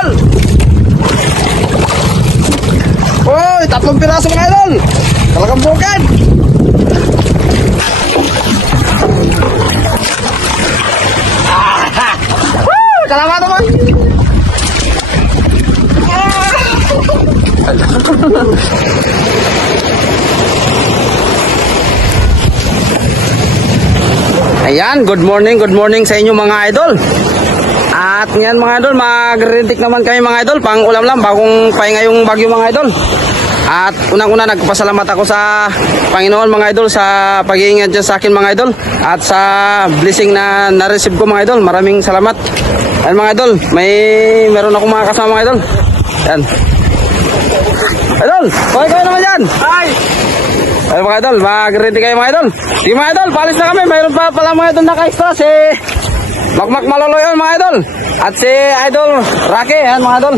idol. Uy, 3 piraso mga idol. Talagang bukid. Salamat naman. Ayan, good morning sa inyo mga idol. At ngayon mga idol, magre-rentik naman kami mga idol, pang ulam lang, bagong pahinga yung bagyo mga idol. At unang-una nagpasalamat ako sa Panginoon mga idol sa pag-iingat dyan sa akin mga idol. At sa blessing na na-receive ko mga idol, maraming salamat. Ayan mga idol, meron akong mga kasama mga idol. Ayan. Idol, kayo naman dyan. Hi! Ayan mga idol, mag-rentik kayo mga idol. Sige mga idol, palis na kami. Mayroon pa pala mga idol naka-extra si Makmak Maloloy mga idol. At si Idol Rocky, ayan mga idol.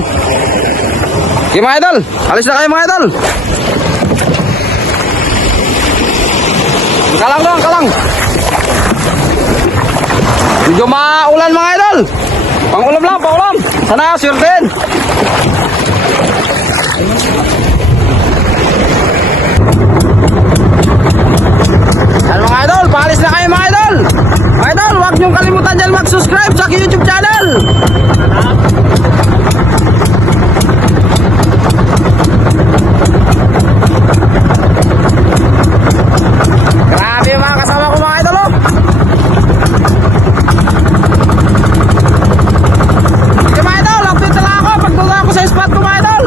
Sige mga idol, alis na kayo mga idol. Kalang doon, kalang. Medyo maulan mga idol. Pangulam lang, pangulam. Sana surtin. Ayan mga idol, paalis na kayo mga idol. Mga idol, huwag niyong kalimutan dyan mag-subscribe sa aking YouTube channel. Grabe yung mga kasama ko mga idol. Sige mga idol, update na lang ako pag duga ako sa spot ko mga idol.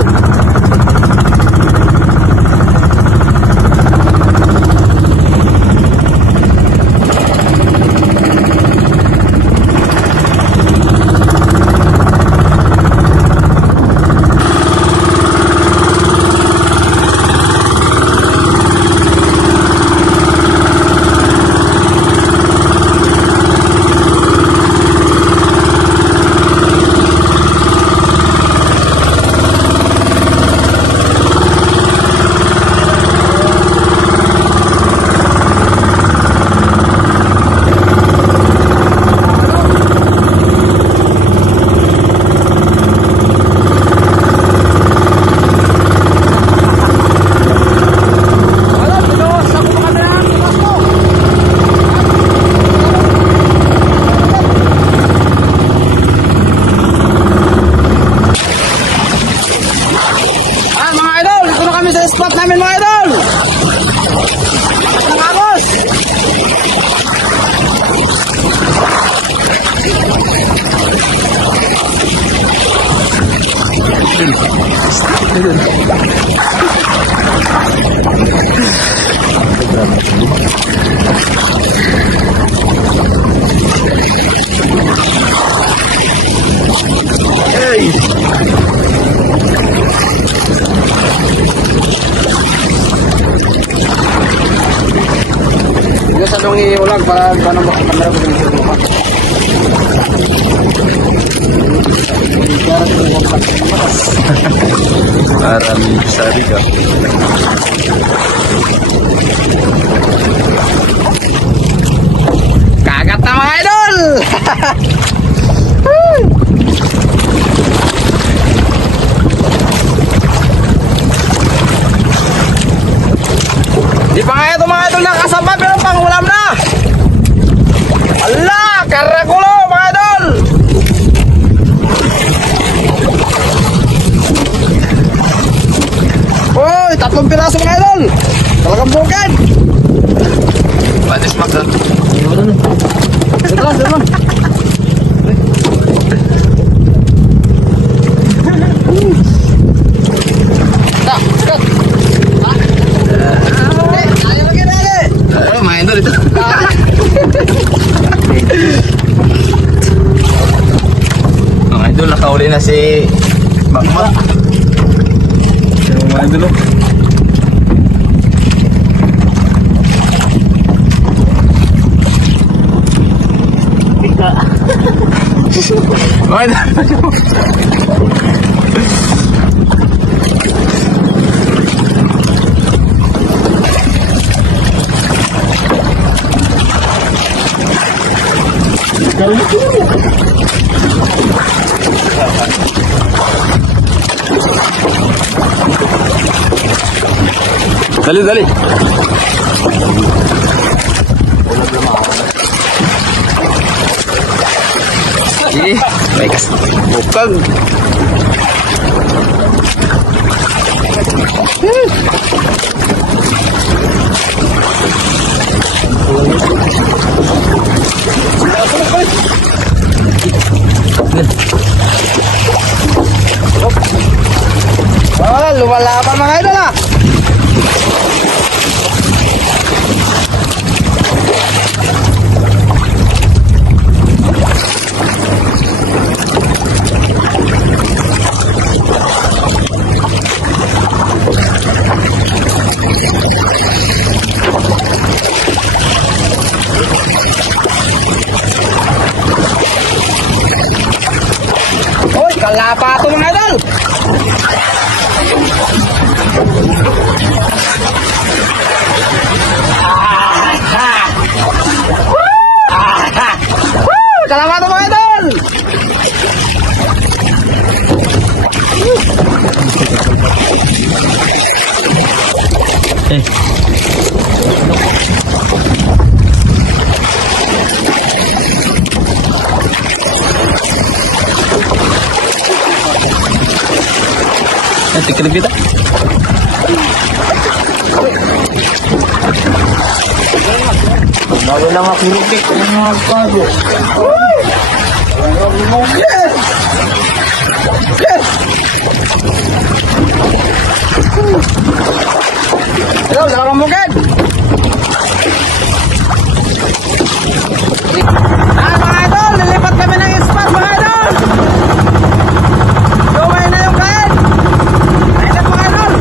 Spot namin mga idol. Nakakos. Hey. Ito sa dong iulag para paano makapandara ko dito sa lupa. Maraming sabi ka. Kagat na mga idol! Di pa nga ito mga idol nakasama pero pangulam na. Ala, karakulo mga idol. Uy, 3 piraso mga idol. Talagang bukid. Batis maksan. Setelah. Tak, sikat. Main tuh itu. Nah, itu nakahuli na si Makmak. Main dulu. Pika. Main. Dali, dali. May kas bukag. Oh, lumalaban mga idol ah. Oy, kalapa ito mga idol. Kalapa ito mga idol. Tikrit kita. Bago lang ako rupik ng mga bago. Yes! Yes! Hello, dalawang bukid! Mga idol, lilipat kami ng spot mga idol! Gawin na yung kain! Ayun mga idol!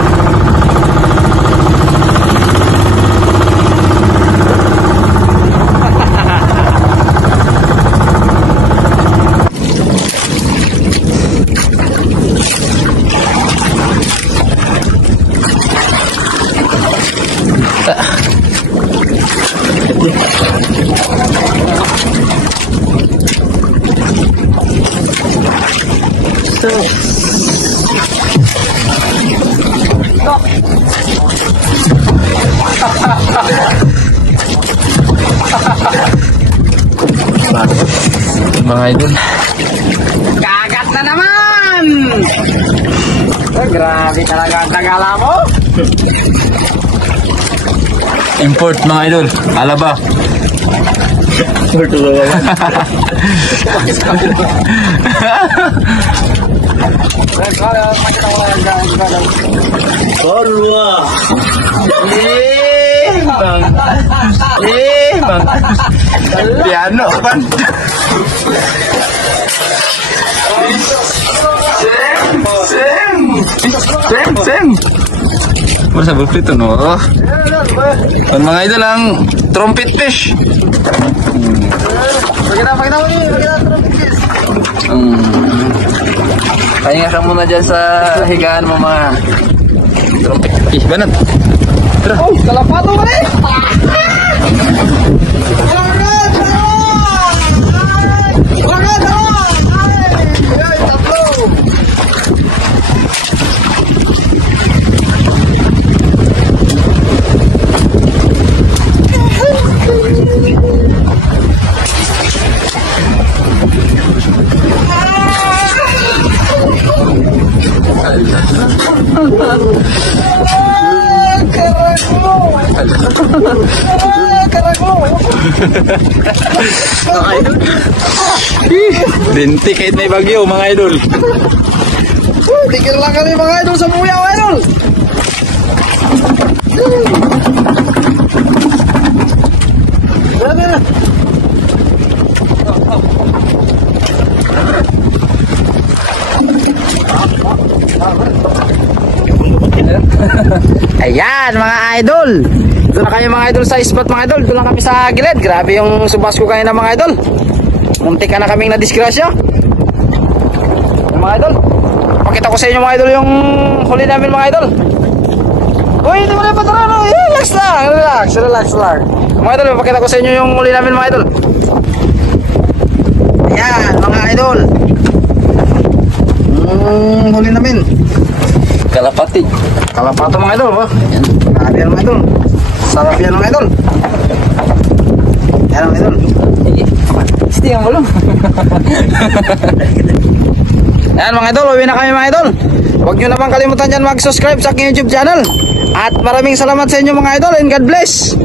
Mga idol, kagat na naman. Grabe talaga ang tagala mo. Import mga idol, alaba. Import alaba. Korwa. Bang. Piano pan. Sem. Masa berflito no. Kan mga idol ang trumpet fish. Pakita trumpet fish. Pahinga ka muna dyan sa higaan mo mga trumpet fish. Banat. Tara. Oh, kalapato ka rin. Dinti kahit may bagyo mga idol. Tikir lang kami mga idol sa buya mga idol. Ayan mga idol, doon na kayo mga idol sa spot mga idol. Doon lang kami sa gilid. Grabe yung subas ko kanina mga idol. Muntik ka na kaming nadisgrasya mga idol. Pakita ko sa inyo mga idol yung huli namin mga idol. Uy, hindi mo na ipatarano. Relax lang. Mga idol, pakita ko sa inyo yung huli namin mga idol. Ayan mga idol, huli namin. Kalapati. Kalapato mga idol, oh. Grabe yan mga idol. Sarap yan mga idol. Yan mga idol. Sti ang ulo. Yan mga idol, uwi na kami mga idol. Huwag nyo naman kalimutan dyan mag-subscribe sa aking YouTube channel. At maraming salamat sa inyo mga idol and God bless.